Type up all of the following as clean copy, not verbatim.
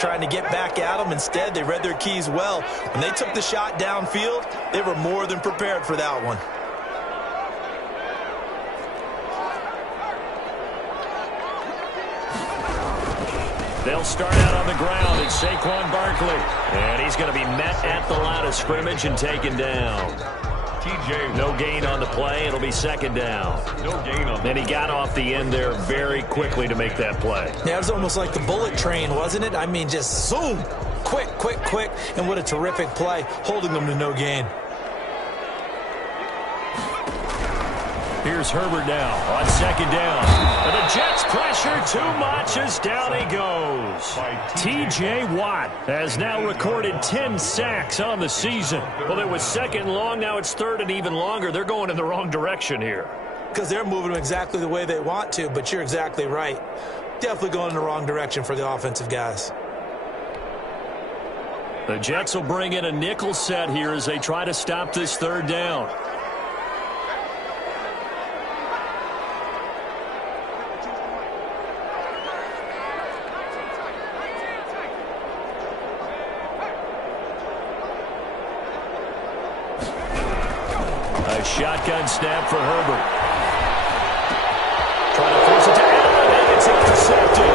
trying to get back at them. Instead, they read their keys well. When they took the shot downfield, they were more than prepared for that one. They'll start out on the ground. It's Saquon Barkley. And he's going to be met at the line of scrimmage and taken down. No gain on the play. It'll be second down. No gain on. And he got off the end there very quickly to make that play. Yeah, it was almost like the bullet train, wasn't it? I mean, just zoom. Quick, quick, quick. And what a terrific play, holding them to no gain. Here's Herbert now on second down. And the Jets pressure too much as down he goes. T.J. Watt has now recorded 10 sacks on the season. Well, it was second and long. Now it's third and even longer. They're going in the wrong direction here. Because they're moving them exactly the way they want to, but you're exactly right. Definitely going in the wrong direction for the offensive guys. The Jets will bring in a nickel set here as they try to stop this third down. A shotgun snap for Herbert. Trying to force it to Allen, and it's intercepted.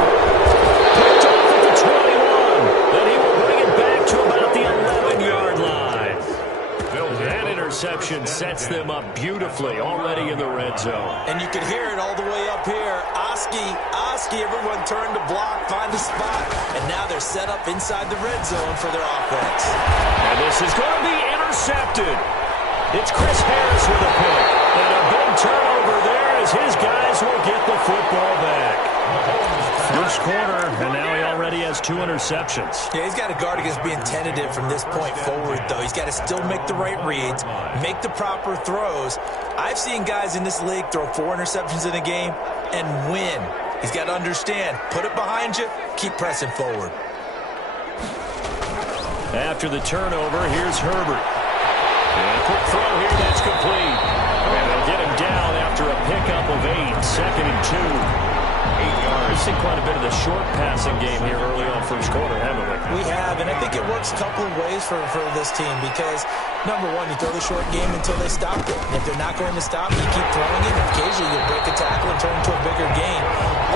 Picked off at the 21. Then he will bring it back to about the 11-yard line. That interception sets them up beautifully already in the red zone. And you can hear it all the way up here. Oski, everyone turned to block, find a spot, and now they're set up inside the red zone for their offense. And this is going to be intercepted. It's Chris Harris with a pick. And a big turnover there as his guys will get the football back. First quarter, and now he already has 2 interceptions. Yeah, he's got to guard against being tentative from this point forward, though. He's got to still make the right reads, make the proper throws. I've seen guys in this league throw 4 interceptions in a game and win. He's got to understand, put it behind you, keep pressing forward. After the turnover, here's Herbert. And a quick throw here, that's complete. And they'll get him down after a pickup of 8, second and 2. 8 yards. We've seen quite a bit of the short passing game here early on first quarter, haven't we? We have, and I think it works a couple of ways for this team because, number one, you throw the short game until they stop it. And if they're not going to stop it, you keep throwing it, and occasionally you'll break a tackle and turn into a bigger gain.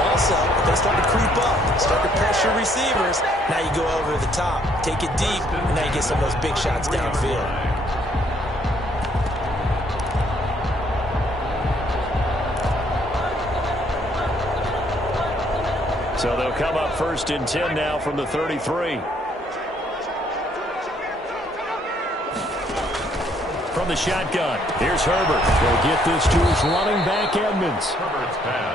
Also, if they start to creep up, start to pressure receivers, now you go over the top, take it deep, and now you get some of those big shots downfield. So they'll come up first and 10 now from the 33. From the shotgun, here's Herbert. They'll get this to his running back, Edmonds.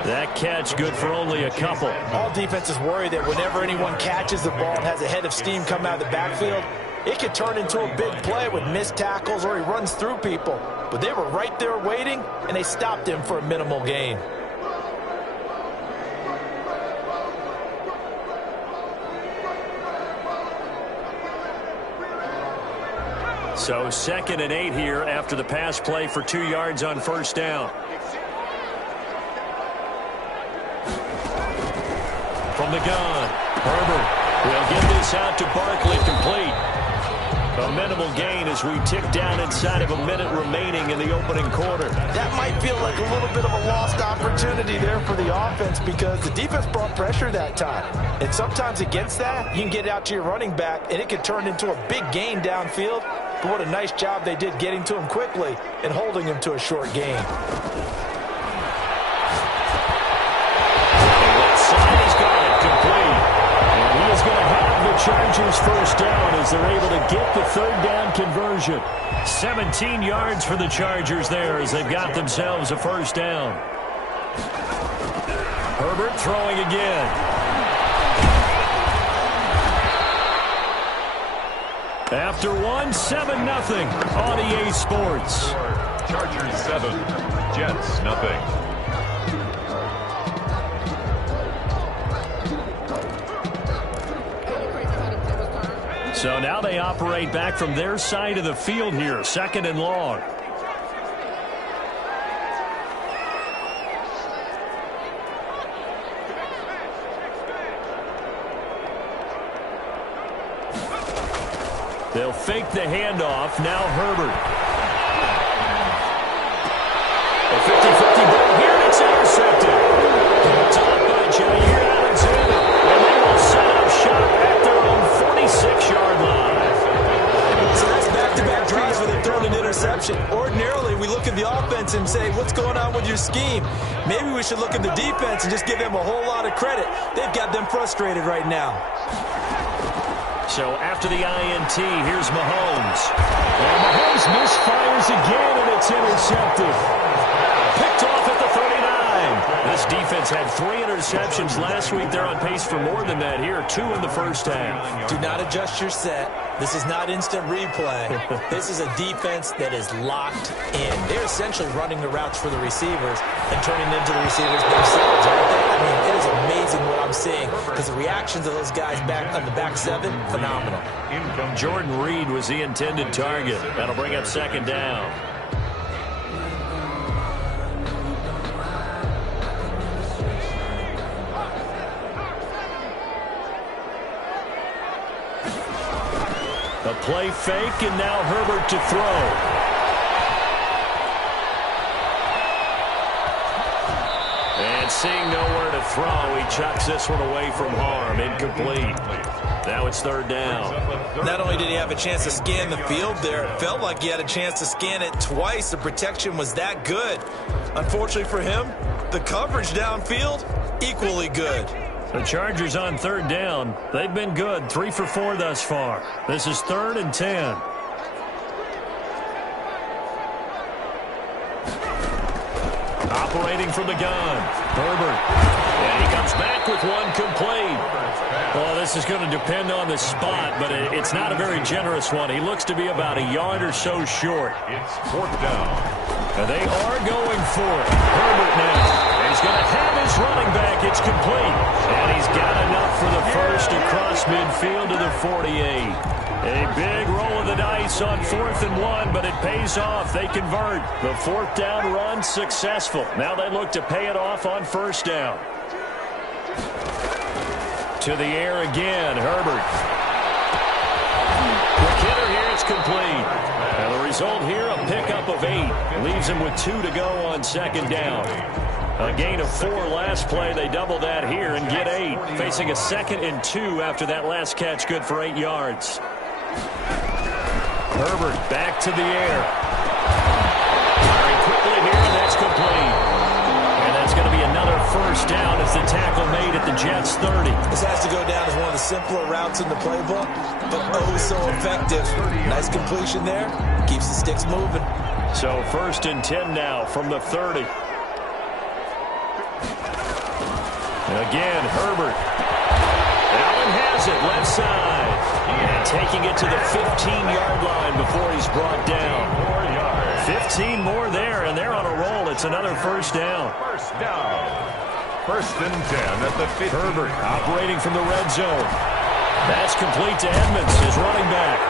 That catch good for only a couple. All defenses worry that whenever anyone catches the ball and has a head of steam come out of the backfield, it could turn into a big play with missed tackles or he runs through people. But they were right there waiting, and they stopped him for a minimal gain. So second and 8 here after the pass play for 2 yards on first down. From the gun, Herbert will get this out to Barkley, complete. A minimal gain as we tick down inside of a minute remaining in the opening quarter. That might feel like a little bit of a lost opportunity there for the offense because the defense brought pressure that time. And sometimes against that, you can get out to your running back, and it could turn into a big gain downfield. But what a nice job they did getting to him quickly and holding him to a short gain. Going to have the Chargers first down as they're able to get the third down conversion. 17 yards for the Chargers there as they've got themselves a first down. Herbert throwing again. After 7-0 on EA Sports. Chargers 7, Jets nothing. So now they operate back from their side of the field here, second and long. They'll fake the handoff. Now Herbert. A 50-50 ball here, and it's intercepted. Picked off by Jair Alexander. And they will set up shop at their own 46-yard line. So that's back-to-back drives where they're throwing an interception. Ordinarily, we look at the offense and say, what's going on with your scheme? Maybe we should look at the defense and just give them a whole lot of credit. They've got them frustrated right now. So after the INT, here's Mahomes. And Mahomes misfires again, and it's intercepted. Picked off at the 39. This defense had 3 interceptions last week. They're on pace for more than that here. 2 in the first half. Do not adjust your set. This is not instant replay. This is a defense that is locked in. They're essentially running the routes for the receivers and turning them into the receivers themselves, aren't they? I mean, it is amazing what I'm seeing because the reactions of those guys back on the back 7, phenomenal. Jordan Reed was the intended target. That'll bring up second down. A play fake, and now Herbert to throw. And seeing nowhere to throw, he chucks this one away from harm. Incomplete. Now it's third down. Not only did he have a chance to scan the field there, it felt like he had a chance to scan it twice. The protection was that good. Unfortunately for him, the coverage downfield, equally good. The Chargers on third down. They've been good. 3 for 4 thus far. This is 3rd and 10. Operating from the gun. Herbert. And he comes back with one complete. Well, this is going to depend on the spot, but it's not a very generous one. He looks to be about a yard or so short. It's 4th down. And they are going for it. Herbert now. He's going to have his running back. It's complete. And he's got enough for the first across midfield to the 48. A big roll of the dice on 4th and 1, but it pays off. They convert. The 4th down run successful. Now they look to pay it off on 1st down. To the air again, Herbert. Quick hitter here, it's complete. And the result here, a pickup of 8. Leaves him with 2 to go on 2nd down. A gain of 4 last play. They double that here and get 8. Facing a 2nd and 2 after that last catch, good for 8 yards. Herbert back to the air. Firing quickly here, and that's complete. And that's going to be another 1st down as the tackle made at the Jets' 30. This has to go down as one of the simpler routes in the playbook, but oh so effective. Nice completion there. Keeps the sticks moving. So 1st and 10 now from the 30. Again, Herbert. Allen has it, left side. And taking it to the 15-yard line before he's brought down. 15 more there, and they're on a roll. It's another 1st down. 1st down. 1st and 10 at the 50. Herbert operating from the red zone. That's complete to Edmonds, his running back.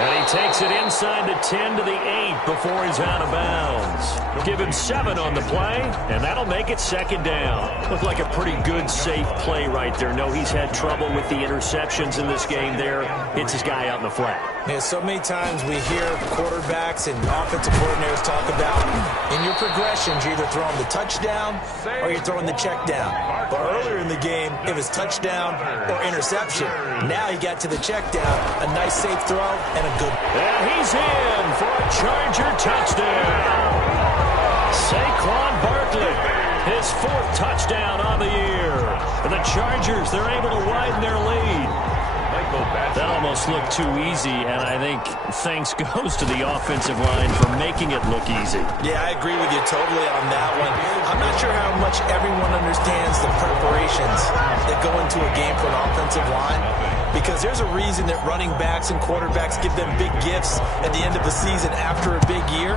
And he takes it inside the 10 to the 8 before he's out of bounds. Give him 7 on the play, and that'll make it 2nd down. Looked like a pretty good, safe play right there. No, he's had trouble with the interceptions in this game there. Hits his guy out in the flat. Yeah, so many times we hear quarterbacks and offensive coordinators talk about in your progressions, you're either throwing the touchdown or you're throwing the check down. But earlier in the game, it was touchdown or interception. Now he got to the check down, a nice safe throw, and a good. And he's in for a Charger touchdown. Saquon Barkley, his 4th touchdown on the year. And the Chargers, they're able to widen their lead. That almost looked too easy, and I think thanks goes to the offensive line for making it look easy. Yeah, I agree with you totally on that one. I'm not sure how much everyone understands the preparations that go into a game for an offensive line, because there's a reason that running backs and quarterbacks give them big gifts at the end of the season after a big year.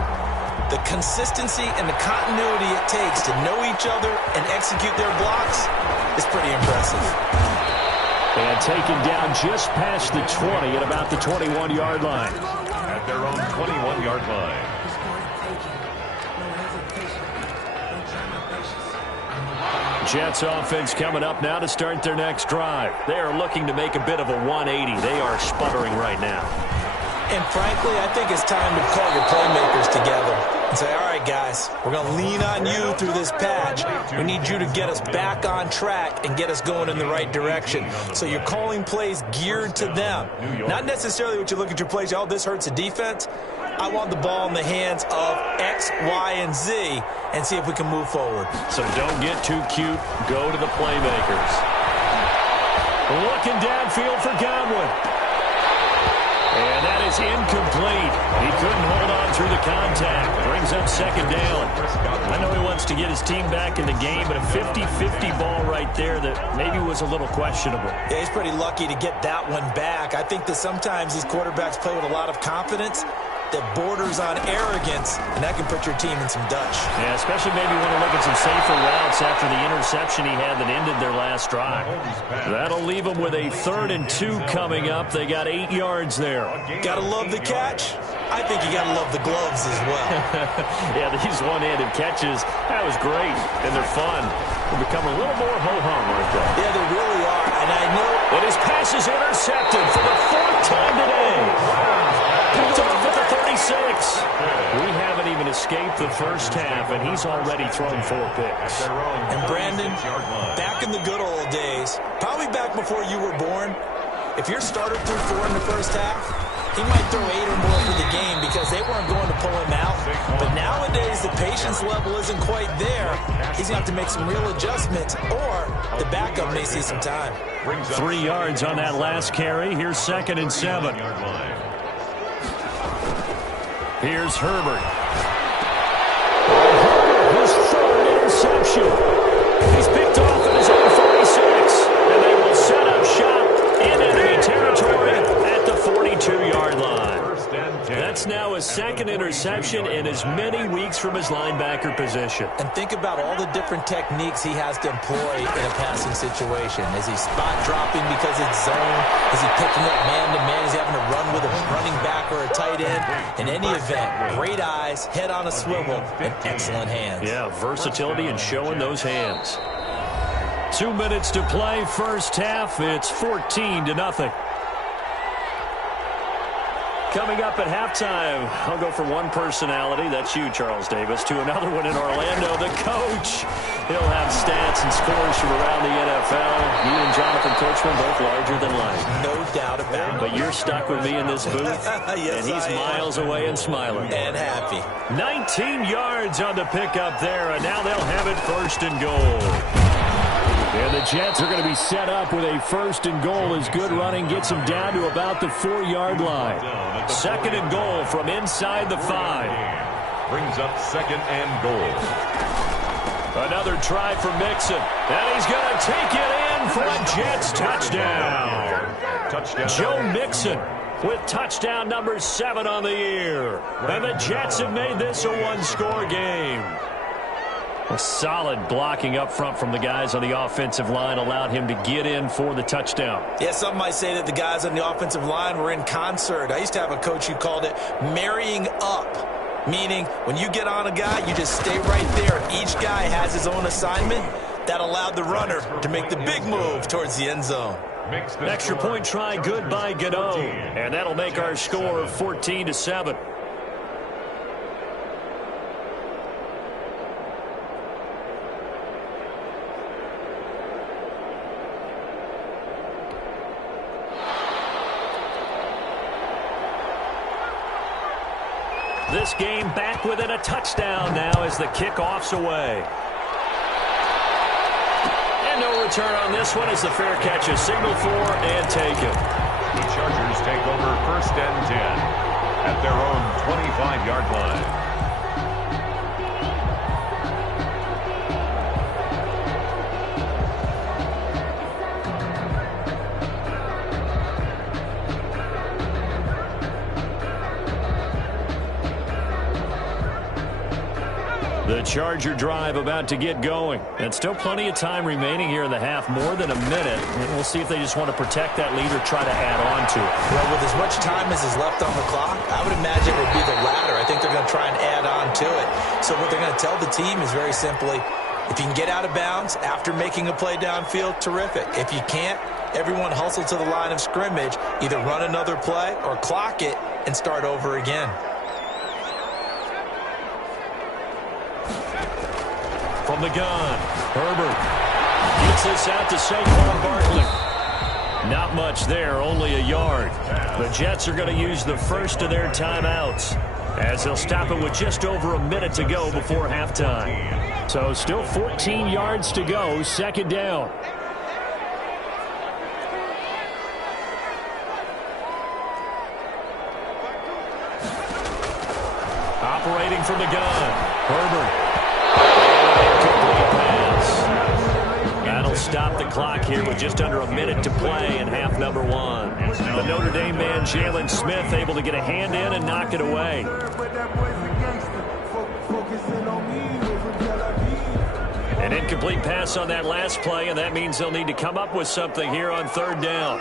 The consistency and the continuity it takes to know each other and execute their blocks is pretty impressive. And taken down just past the 20 at about the 21-yard line. At their own 21-yard line. Jets offense coming up now to start their next drive. They are looking to make a bit of a 180. They are sputtering right now. And frankly, I think it's time to call your playmakers together and say, all right, guys, we're going to lean on you through this patch. We need you to get us back on track and get us going in the right direction. So you're calling plays geared to them. Not necessarily what you look at your plays, oh, this hurts the defense. I want the ball in the hands of X, Y, and Z and see if we can move forward. So don't get too cute. Go to the playmakers. Looking downfield for Godwin. And that is incomplete. He couldn't hold on through the contact. Brings up second down. I know he wants to get his team back in the game, but a 50-50 ball right there that maybe was a little questionable. Yeah, he's pretty lucky to get that one back. I think that sometimes these quarterbacks play with a lot of confidence that borders on arrogance, and that can put your team in some Dutch. Yeah, especially maybe want to look at some safer routes after the interception he had that ended their last drive. That'll leave them with a 3rd and 2 coming up. They got 8 yards there. Gotta love the catch. I think you gotta love the gloves as well. Yeah, these one-handed catches, that was great, and they're fun. They become a little more ho-hum right there. Yeah, they really are, and I know. And his pass is intercepted for the 4th time today. Picked off at the 36. We haven't even escaped the first half, and he's already thrown 4 picks. And Brandon, back in the good old days, probably back before you were born, if your starter threw 4 in the first half, he might throw 8 or more for the game because they weren't going to pull him out. But nowadays, the patience level isn't quite there. He's going to have to make some real adjustments, or the backup may see some time. 3 yards on that last carry. Here's 2nd and 7. Here's Herbert. His 3rd interception. He's picked off at his own 46. And they will set up shop in enemy territory at the 42-yard line. That's now a 2nd interception in as many weeks from his linebacker position. And think about all the different techniques he has to employ in a passing situation. Is he spot dropping because it's zone? Is he picking up man-to-man? Is he having to run with a running back or a tight end? In any event, great eyes, head on a swivel, and excellent hands. Yeah, versatility and showing those hands. 2 minutes to play, first half. It's 14-0. Coming up at halftime, I'll go from one personality, that's you, Charles Davis, to another one in Orlando, the coach. He'll have stats and scores from around the NFL. You and Jonathan Coachman both larger than life. No doubt about it. But you're stuck with me in this booth, yes, and he's miles away and smiling. And happy. 19 yards on the pickup there, and now they'll have it 1st and goal. And the Jets are going to be set up with a 1st and goal as good running gets them down to about the 4-yard line. 2nd and goal from inside the 5. Brings up 2nd and goal. Another try for Mixon. And he's going to take it in for a Jets touchdown. Joe Mixon with touchdown number 7 on the year. And the Jets have made this a 1-score game. A solid blocking up front from the guys on the offensive line allowed him to get in for the touchdown. Yeah, some might say that the guys on the offensive line were in concert. I used to have a coach who called it marrying up, meaning when you get on a guy, you just stay right there. Each guy has his own assignment. That allowed the runner to make the big move towards the end zone. Extra point try good by Godot, and that'll make our score 14-7. This game back within a touchdown now as the kickoff's away. And no return on this one as the fair catch is signaled for and taken. The Chargers take over 1st and 10 at their own 25-yard line. The Charger drive about to get going. And still plenty of time remaining here in the half, more than a minute. And we'll see if they just want to protect that lead or try to add on to it. Well, with as much time as is left on the clock, I would imagine it would be the latter. I think they're going to try and add on to it. So what they're going to tell the team is very simply, If you can get out of bounds after making a play downfield, terrific. If you can't, everyone hustle to the line of scrimmage, either run another play or clock it and start over again. From the gun, Herbert gets this out to Saquon Barkley. Not much there, only a yard. The Jets are going to use the first of their timeouts as they'll stop it with just over a minute to go before halftime. So still 14 yards to go, second down. Operating from the gun, Herbert. That'll stop the clock here with just under a minute to play in half number one. The Notre Dame man, Jalen Smith, able to get a hand in and knock it away. An incomplete pass on that last play, and that means they'll need to come up with something here on third down.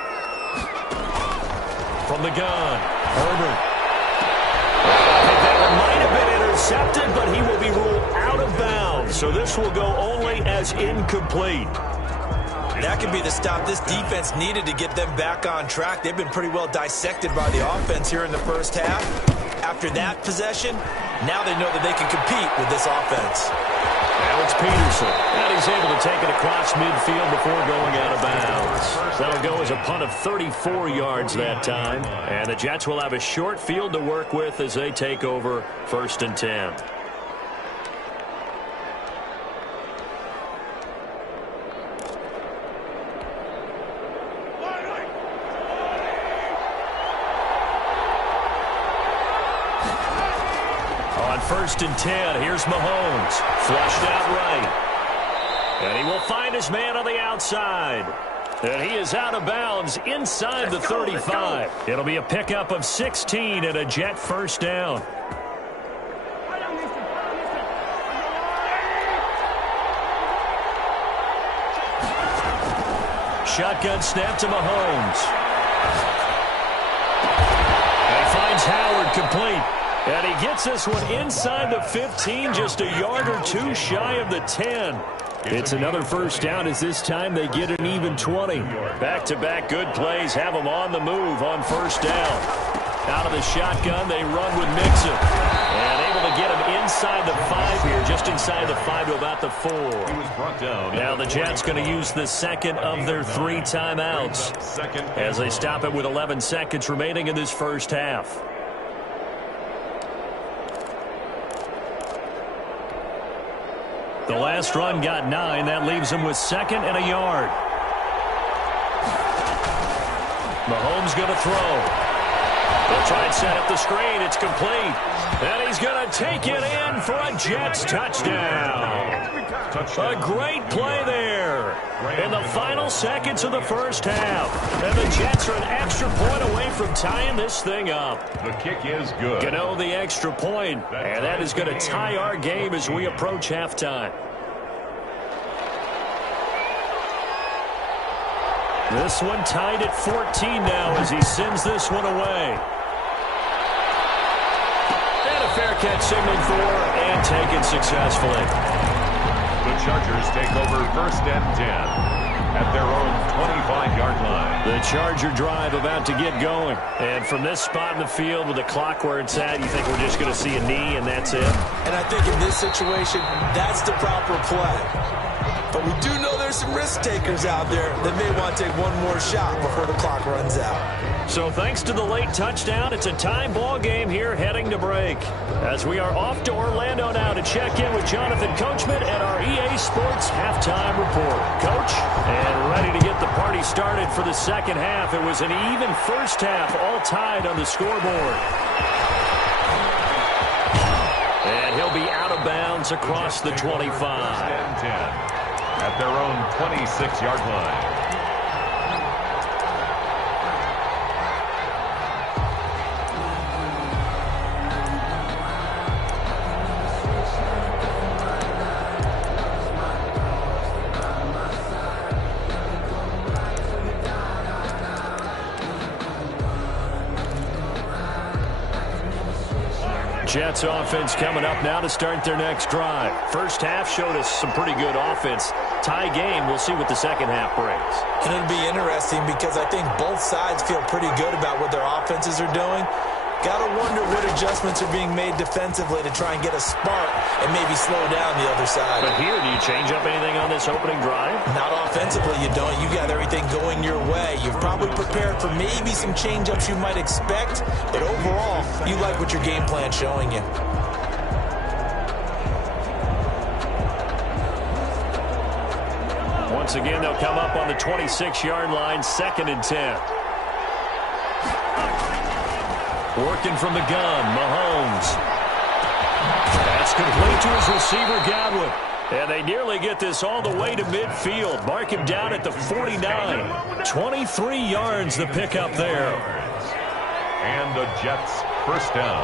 From the gun, Herbert. That one might have been intercepted, but he will be ruled out of bounds. So this will go only as incomplete. That could be the stop this defense needed to get them back on track. They've been pretty well dissected by the offense here in the first half. After that possession, now they know that they can compete with this offense. Now it's Peterson, and he's able to take it across midfield before going out of bounds. That'll go as a punt of 34 yards that time, and the Jets will have a short field to work with as they take over 1st and 10. On 1st and 10, here's Mahomes, flushed out right. And he will find his man on the outside. And he is out of bounds inside the 35. It'll be a pickup of 16 and a Jet first down. Shotgun snap to Mahomes. And he finds Howard complete. And he gets this one inside the 15, just a yard or two shy of the 10. It's another first down as this time they get an even 20. Back-to-back good plays have them on the move on first down. Out of the shotgun, they run with Mixon. And able to get him inside the 5 here, just inside the 5 to about the 4. Now the Jets going to use the second of their 3 timeouts as they stop it with 11 seconds remaining in this first half. The last run got 9. That leaves him with 2nd and a yard. Mahomes going to throw. They'll try and set up the screen. It's complete. And he's going to take it in for a Jets touchdown. A great play there in the final seconds of the first half. And the Jets are an extra point away from tying this thing up. The kick is good. Gano the extra point, and that is going to tie our game as we approach halftime. This one tied at 14 now as he sends this one away. And a fair catch signaled for and taken successfully. The Chargers take over 1st and 10 at their own 25-yard line. The Charger drive about to get going. And from this spot in the field with the clock where it's at, you think we're just going to see a knee and that's it? And I think in this situation, that's the proper play. But we do know there's some risk takers out there that may want to take one more shot before the clock runs out. So thanks to the late touchdown, it's a tie ball game here heading to break. As we are off to Orlando now to check in with Jonathan Coachman and our EA Sports halftime report. Coach, and ready to get the party started for the second half. It was an even first half, all tied on the scoreboard. And he'll be out of bounds across the 25. 10 at their own 26-yard line. Jets offense coming up now to start their next drive. First half showed us some pretty good offense. Tie game, we'll see what the second half brings. And it'll be interesting because I think both sides feel pretty good about what their offenses are doing. Got to wonder what adjustments are being made defensively to try and get a spark and maybe slow down the other side. But here, do you change up anything on this opening drive? Not offensively, you don't. You got everything going your way. You've probably prepared for maybe some change-ups you might expect, but overall, you like what your game plan's showing you. Once again, they'll come up on the 26-yard line, 2nd and 10. Working from the gun, Mahomes. That's complete to his receiver, Godwin. And they nearly get this all the way to midfield. Mark him down at the 49. 23 yards the pickup there. And the Jets first down.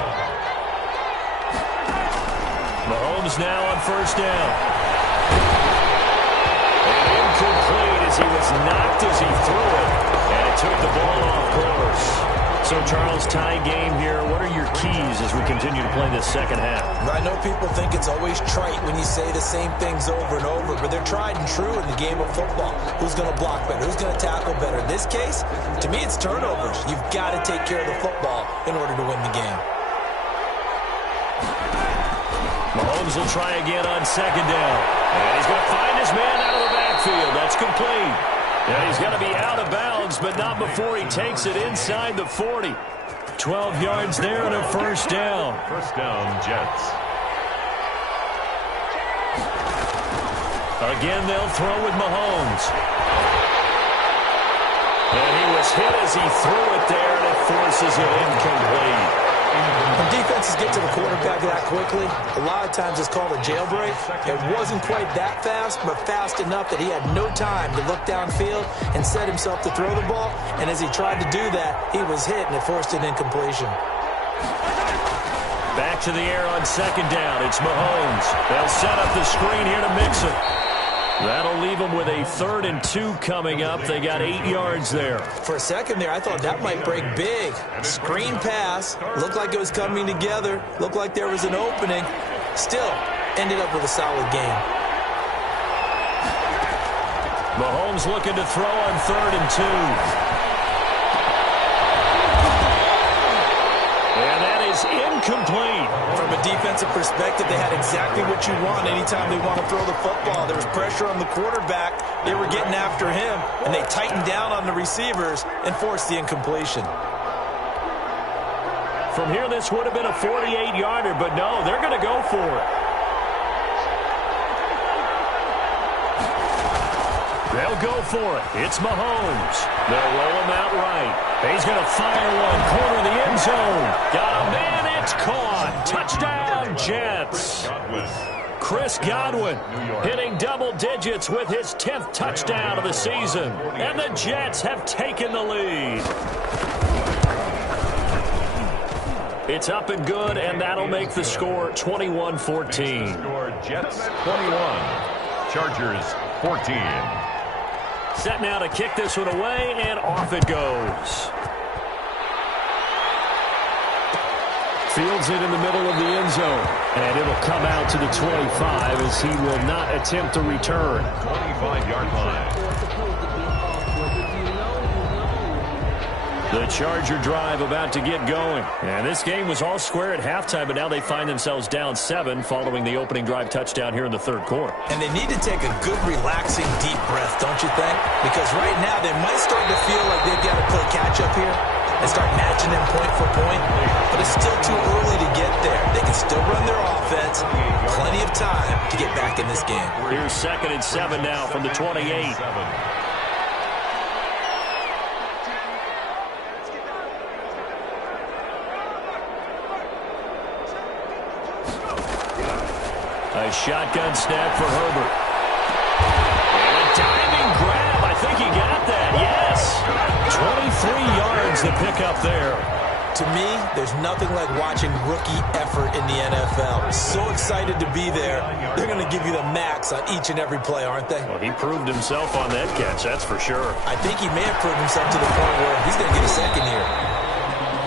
Mahomes now on first down. And incomplete as he was knocked as he threw it. And it took the ball off course. So, Charles, tie game here. What are your keys as we continue to play this second half? I know people think it's always trite when you say the same things over and over, but they're tried and true in the game of football. Who's going to block better? Who's going to tackle better? In this case, to me, it's turnovers. You've got to take care of the football in order to win the game. Mahomes will try again on second down. And he's going to find his man out of the backfield. That's complete. And he's going to be out of bounds, but not before he takes it inside the 40. 12 yards there and a first down. First down, Jets. Again, they'll throw with Mahomes. And he was hit as he threw it there, and it forces it incomplete. When defenses get to the quarterback that quickly, a lot of times it's called a jailbreak. It wasn't quite that fast, but fast enough that he had no time to look downfield and set himself to throw the ball. And as he tried to do that, he was hit, and it forced an incompletion. Back to the air on second down. It's Mahomes. They'll set up the screen here to mix it. That'll leave them with a 3rd and 2 coming up. They got 8 yards there. For a second there, I thought that might break big. Screen pass. Looked like it was coming together. Looked like there was an opening. Still, ended up with a solid game. Mahomes looking to throw on 3rd and 2. And that is incomplete. From a defensive perspective, they had exactly what you want anytime they want to throw the football. There was pressure on the quarterback. They were getting after him, and they tightened down on the receivers and forced the incompletion. From here, this would have been a 48-yarder, but no, they're going to go for it. They'll go for it. It's Mahomes. They'll roll him out right. He's going to fire one, corner of the end zone. Got a man, it's caught. Touchdown, Jets. Chris Godwin hitting double digits with his 10th touchdown of the season. And the Jets have taken the lead. It's up and good, and that'll make the score 21-14. Score Jets 21, Chargers 14. Set now to kick this one away, and off it goes. Fields it in the middle of the end zone, and it'll come out to the 25 as he will not attempt to return. 25-yard line. The Charger drive about to get going. And this game was all square at halftime, but now they find themselves down 7 following the opening drive touchdown here in the 3rd quarter. And they need to take a good, relaxing, deep breath, don't you think? Because right now they might start to feel like they've got to play catch-up here and start matching them point for point. But it's still too early to get there. They can still run their offense. Plenty of time to get back in this game. Here's 2nd and 7 now from the 28. A shotgun snap for Herbert. And a diving grab. I think he got that. Yes. 23 yards to pick up there. To me, there's nothing like watching rookie effort in the NFL. So excited to be there. They're going to give you the max on each and every play, aren't they? Well, he proved himself on that catch, that's for sure. I think he may have proved himself to the point where he's going to get a second here.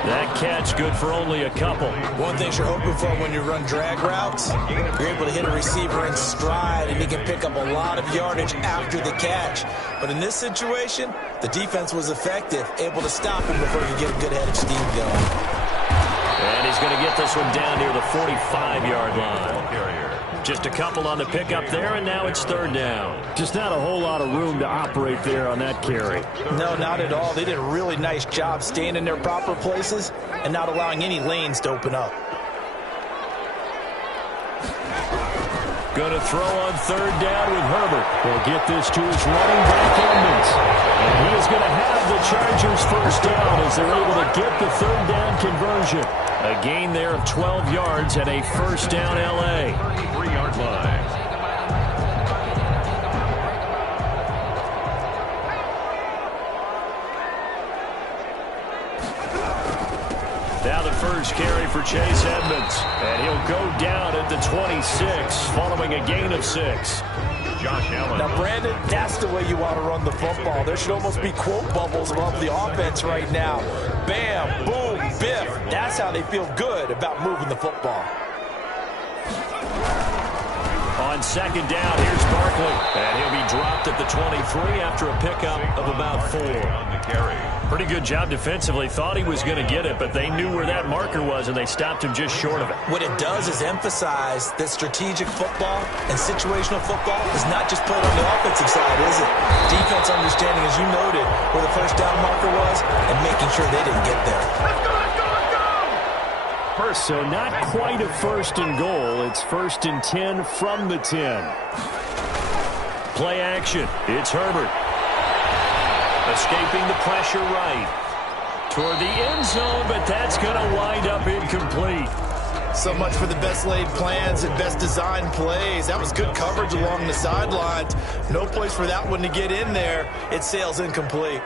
That catch good for only a couple. One thing you're hoping for when you run drag routes, you're able to hit a receiver in stride, and he can pick up a lot of yardage after the catch. But in this situation, the defense was effective, able to stop him before he could get a good-headed steam going. And he's going to get this one down near the 45-yard line. Just a couple on the pickup there, and now it's third down. Just not a whole lot of room to operate there on that carry. No, not at all. They did a really nice job staying in their proper places and not allowing any lanes to open up. Going to throw on third down with Herbert. He'll get this to his running back Edmonds. And he is going to have the Chargers first down as they're able to get the third down conversion. A gain there of 12 yards and a first down L.A. 33-yard line. Now the first carry for Chase Edmonds. And he'll go down at the 26 following a gain of 6. Josh Allen. Now, Brandon, that's the way you want to run the football. There should almost be quote bubbles above the offense right now. Bam, boom, biff. That's how they feel good about moving the football. On second down, here's Barkley. And he'll be dropped at the 23 after a pickup of about 4. On the carry. Pretty good job defensively. Thought he was going to get it, but they knew where that marker was, and they stopped him just short of it. What it does is emphasize that strategic football and situational football is not just played on the offensive side, is it? Defense understanding, as you noted, where the first down marker was and making sure they didn't get there. So not quite a first and goal. It's first and 10 from the 10. Play action. It's Herbert. Escaping the pressure right. Toward the end zone, but that's going to wind up incomplete. So much for the best laid plans and best designed plays. That was good coverage along the sidelines. No place for that one to get in there. It sails incomplete.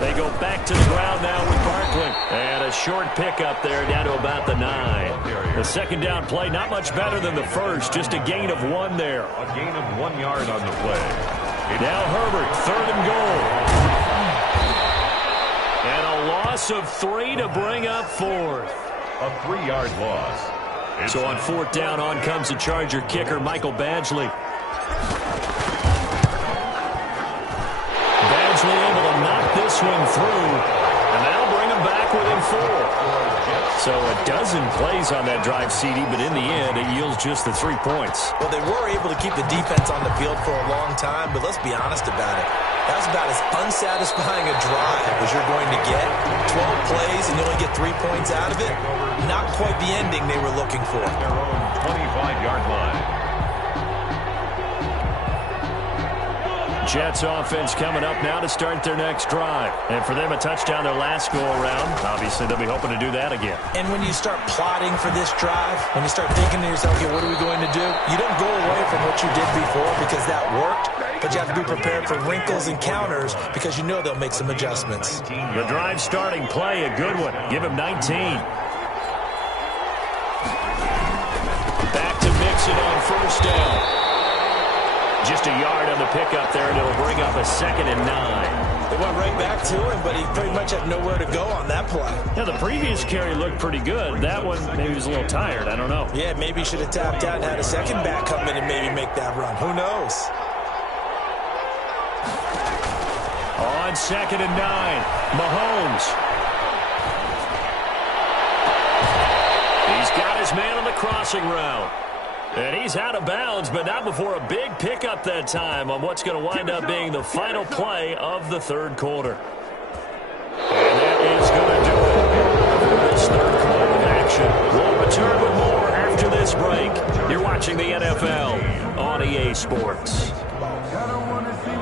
They go back to the ground now with Barkley. And a short pickup there down to about the 9. The second down play, not much better than the first. Just a gain of 1 there. A gain of 1 yard on the play. Now Herbert, third and goal. And a loss of 3 to bring up 4th. A 3-yard loss. So on fourth down, on comes the Charger kicker, Michael Badgley. Able to knock this one through, and that'll bring him back within 4. So a dozen plays on that drive, CD, but in the end, it yields just the 3 points. Well, they were able to keep the defense on the field for a long time, but let's be honest about it. That's about as unsatisfying a drive as you're going to get. 12 plays, and you only get 3 points out of it. Not quite the ending they were looking for. Their own 25-yard line. Jets offense coming up now to start their next drive. And for them, a touchdown their last go-around. Obviously, they'll be hoping to do that again. And when you start plotting for this drive, when you start thinking to yourself, okay, what are we going to do? You don't go away from what you did before because that worked, but you have to be prepared for wrinkles and counters because you know they'll make some adjustments. The drive starting play, a good one. Give him 19. Back to Mixon on first down. Just a yard on the pickup there, and it'll bring up a 2nd and 9. They went right back to him, but he pretty much had nowhere to go on that play. Yeah, the previous carry looked pretty good. That one, maybe he was a little tired. I don't know. Yeah, maybe he should have tapped out and had a second back come in and maybe make that run. Who knows? On 2nd and 9, Mahomes. He's got his man on the crossing route. And he's out of bounds, but not before a big pickup that time on what's going to wind up being the final play of the third quarter. And that is going to do it for this third quarter of action. We'll return with more after this break. You're watching the NFL on EA Sports.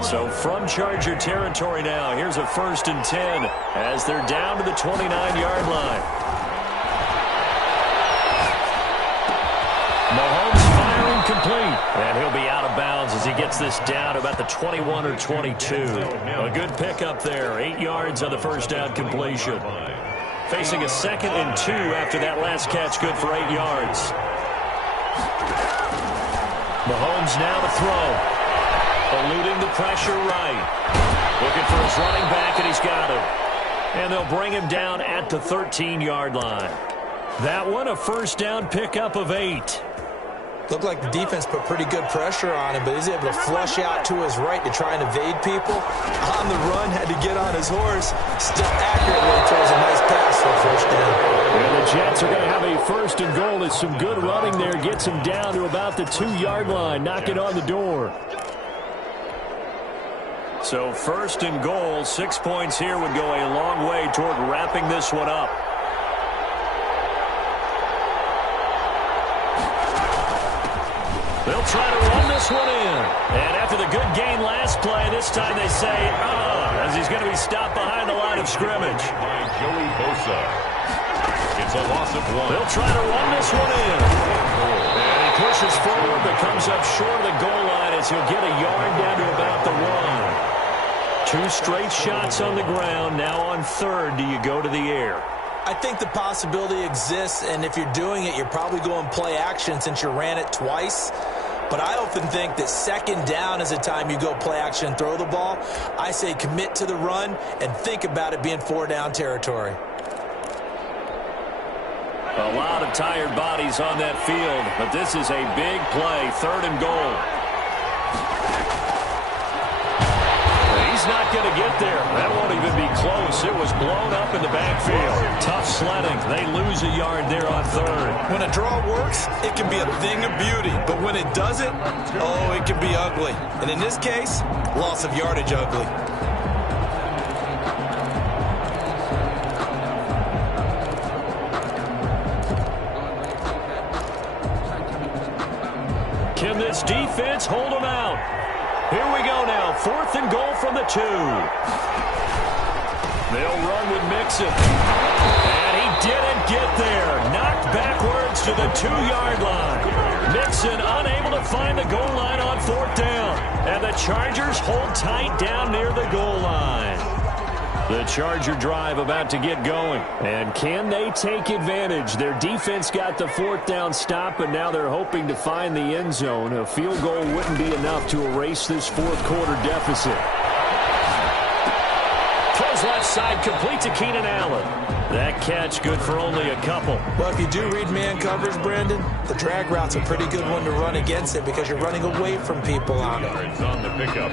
So from Charger territory now, here's a 1st and 10 as they're down to the 29-yard line. Mahomes firing complete. And he'll be out of bounds as he gets this down about the 21 or 22. A good pickup there. 8 yards on the first down completion. Facing a 2nd and 2 after that last catch, good for 8 yards. Mahomes now to throw. Eluding the pressure right. Looking for his running back, and he's got him. And they'll bring him down at the 13-yard line. That one, a first down pickup of 8. Looked like the defense put pretty good pressure on him, but he's able to flush out to his right to try and evade people. On the run, had to get on his horse. Still accurately throws a nice pass for a first down. And the Jets are going to have a first and goal. It's some good running there. Gets him down to about the 2-yard line. Knocking on the door. So first and goal, 6 points here would go a long way toward wrapping this one up. They'll try to run this one in. And after the good gain last play, this time they say, as he's going to be stopped behind the line of scrimmage. By Joey Bosa. It's a loss of 1. They'll try to run this one in. And he pushes forward, but comes up short of the goal line as he'll get a yard down to about the 1. 2 straight shots on the ground. Now on 3rd, do you go to the air? I think the possibility exists, and if you're doing it, you're probably going play action since you ran it twice. But I often think that 2nd down is the time you go play action and throw the ball. I say commit to the run and think about it being 4-down territory. A lot of tired bodies on that field, but this is a big play, 3rd and goal. He's not going to get there. That won't even be close. It was blown up in the backfield. Tough sledding. They lose a yard there on 3rd. When a draw works, it can be a thing of beauty. But when it doesn't, oh, it can be ugly. And in this case, loss of yardage ugly. Can this defense hold them out? Here we go now. 4th and goal from the 2. They'll run with Mixon. And he didn't get there. Knocked backwards to the 2-yard line. Mixon unable to find the goal line on 4th down. And the Chargers hold tight down near the goal line. The Charger drive about to get going. And can they take advantage? Their defense got the 4th down stop, but now they're hoping to find the end zone. A field goal wouldn't be enough to erase this 4th quarter deficit. Throws left side, complete to Keenan Allen. That catch good for only a couple. Well, if you do read man coverage, Brandon, the drag route's a pretty good one to run against it because you're running away from people on it. It's on the pickup.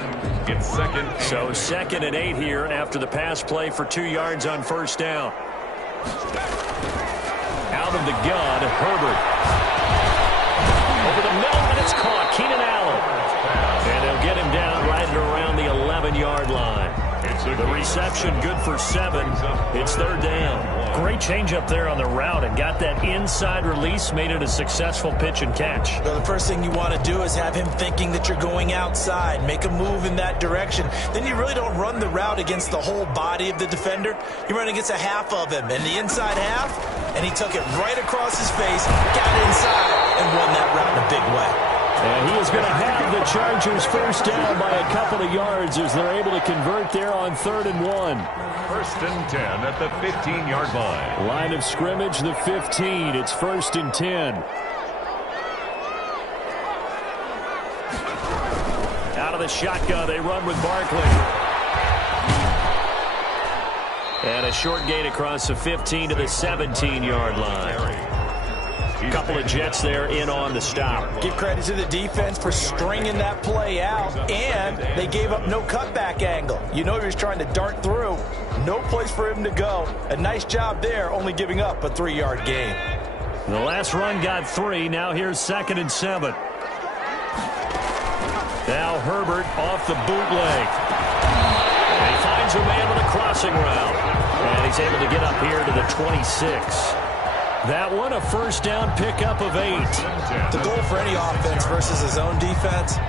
It's 2nd. So 2nd and 8 here after the pass play for 2 yards on 1st down. Out of the gun, Herbert. Over the middle, and it's caught. Keenan Allen. And they'll get him down right at around the 11-yard line. The reception good for 7. It's 3rd down. Great change up there on the route and got that inside release, made it a successful pitch and catch. Well, the first thing you want to do is have him thinking that you're going outside, make a move in that direction. Then you really don't run the route against the whole body of the defender. You run against a half of him, and the inside half, and he took it right across his face, got inside, and won that route in a big way. And he is going to have the Chargers first down by a couple of yards as they're able to convert there on 3rd and 1. 1st and 10 at the 15-yard line. Line of scrimmage, the 15. It's 1st and 10. Out of the shotgun, they run with Barkley. And a short gain across the 15 to the 17-yard line. A couple of Jets there in on the stop. Give credit to the defense for stringing that play out, and they gave up no cutback angle. You know he was trying to dart through. No place for him to go. A nice job there, only giving up a 3-yard gain. The last run got 3. Now here's 2nd and 7. Now Herbert off the bootleg. And he finds a man with a crossing route. And he's able to get up here to the 26. That one, a first down pickup of 8. The goal for any offense versus his own defense,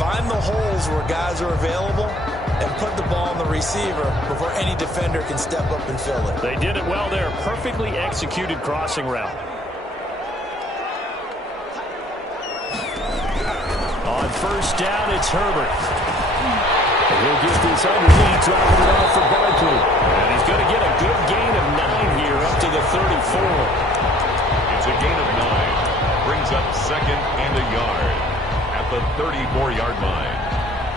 find the holes where guys are available and put the ball on the receiver before any defender can step up and fill it. They did it well there. Perfectly executed crossing route. On first down, it's Herbert. And he'll get this underneath, dropping it off for Barkley. And he's going to get a good gain of 9 here up to the 34. It's a gain of 9. Brings up second and a yard at the 34-yard line.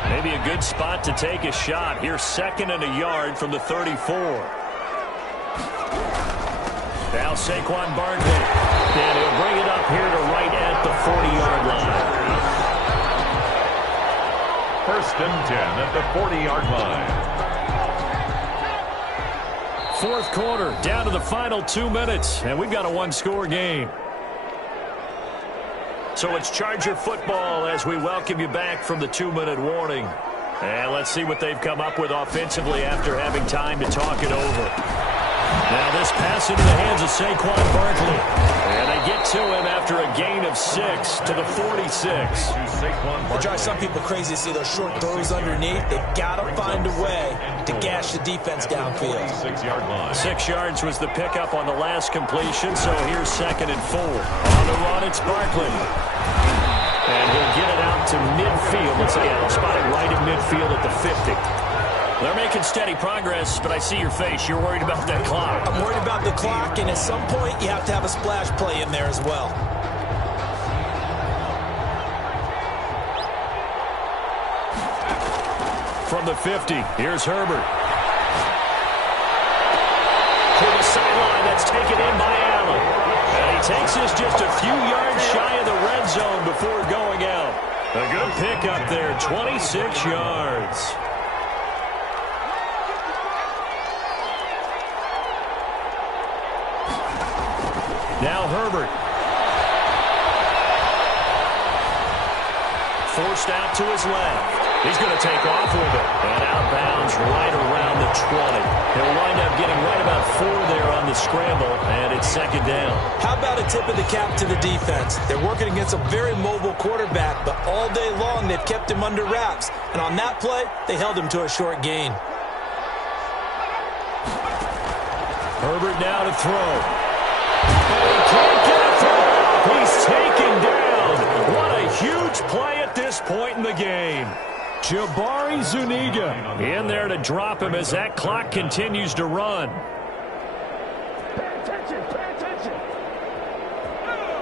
Maybe a good spot to take a shot. Here's second and a yard from the 34. Now Saquon Barkley. And he'll bring it up here to right at the 40-yard line. First and 10 at the 40-yard line. Fourth quarter, down to the final 2 minutes, and we've got a one-score game. So it's Charger football as we welcome you back from the 2-minute warning. And let's see what they've come up with offensively after having time to talk it over. Now this pass into the hands of Saquon Barkley. And they get to him after a gain of 6 to the 46. It drives some people crazy to see those short throws underneath. They've got to find a way to gash the defense downfield. 6 yards was the pickup on the last completion, so here's second and 4. On the run, it's Barkley. And he'll get it out to midfield. Let's see, I'll spot it right at midfield at the 50. They're making steady progress, but I see your face. You're worried about that clock. I'm worried about the clock, and at some point, you have to have a splash play in there as well. From the 50, here's Herbert. To the sideline, that's taken in by Allen. And he takes this just a few yards shy of the red zone before going out. A good pickup there, 26 yards. Now Herbert. Forced out to his left. He's going to take off with it. And outbounds right around the 20. He'll wind up getting right about 4 there on the scramble, and it's second down. How about a tip of the cap to the defense? They're working against a very mobile quarterback, but all day long they've kept him under wraps. And on that play, they held him to a short gain. Herbert now to throw. And he can't get it through. He's taken down. What a huge play at this point in the game. Jabari Zuniga in there to drop him as that clock continues to run.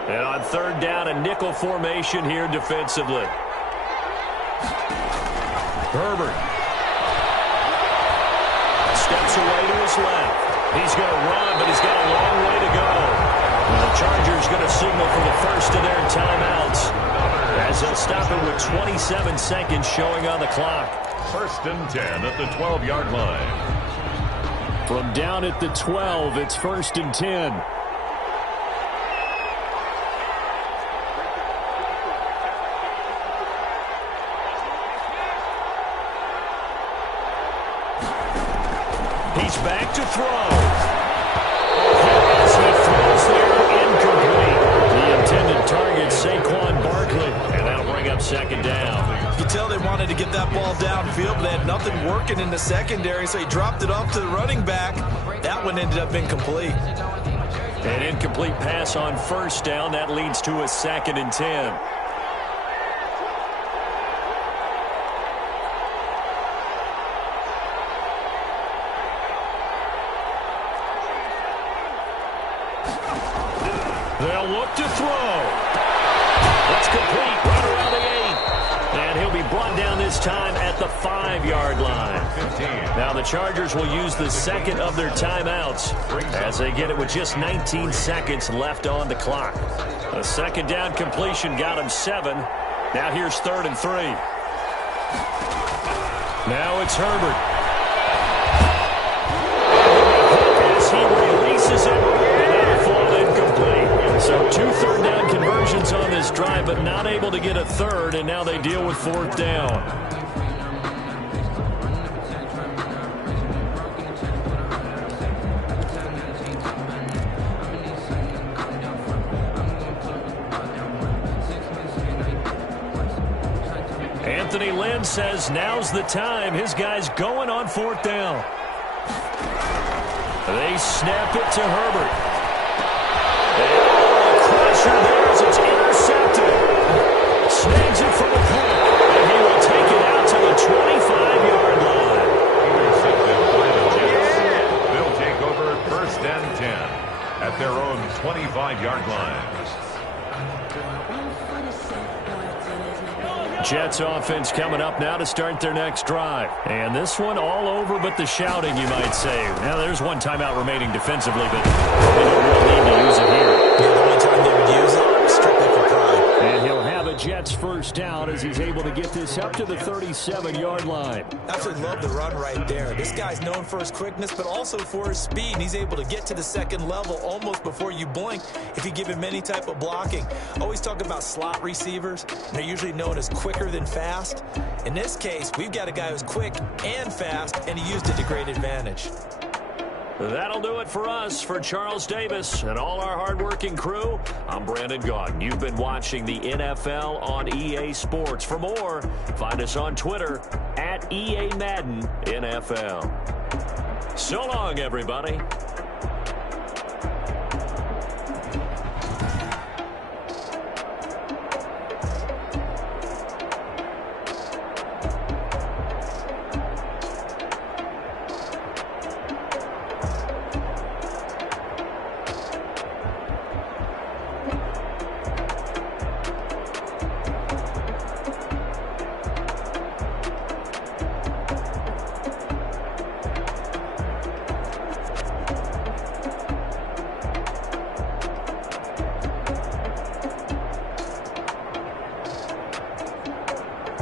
And on third down, a nickel formation here defensively. Herbert steps away to his left. He's going to run, but he's got a long way to go. And the Chargers going to signal for the first of their timeouts, as they'll stop it with 27 seconds showing on the clock. First and 10 at the 12-yard line. From down at the 12, it's first and 10. He's back to throw. As he throws there, incomplete. The intended target, Saquon Barkley. And that'll bring up second down. You can tell they wanted to get that ball downfield, but they had nothing working in the secondary, so he dropped it off to the running back. That one ended up incomplete. An incomplete pass on first down. That leads to a second and 10. They'll look to throw. That's complete right around the 8. And he'll be brought down this time at the 5-yard line. Now the Chargers will use the second of their timeouts as they get it with just 19 seconds left on the clock. A second down completion got him 7. Now here's third and 3. Now it's Herbert. As he releases it, and it'll fall incomplete. So 2 third down conversions on this drive, but not able to get a third, and now they deal with fourth down. Anthony Lynn says now's the time. His guy's going on fourth down. They snap it to Herbert. Crusher there as it's intercepted. Snags it from the pick, and he will take it out to the 25-yard line. They'll take over first and 10. 45-yard line. Jets offense coming up now to start their next drive. And this one all over but the shouting, you might say. Now, there's one timeout remaining defensively, but they don't really need to use it here. Yeah, the only time they would use it, strictly for pride. And he'll have a Jets first down as he's able to get this up to the 37-yard line. Absolutely love the run right there. This guy's known for his quickness, but also for his speed. And he's able to get to the second level almost before you blink if you give him any type of blocking. Always talk about slot receivers. They're usually known as quicker than fast. In this case, we've got a guy who's quick and fast, and he used it to great advantage. That'll do it for us. For Charles Davis and all our hardworking crew, I'm Brandon Gaudin. You've been watching the NFL on EA Sports. For more, find us on Twitter @EA Madden NFL. So long, everybody.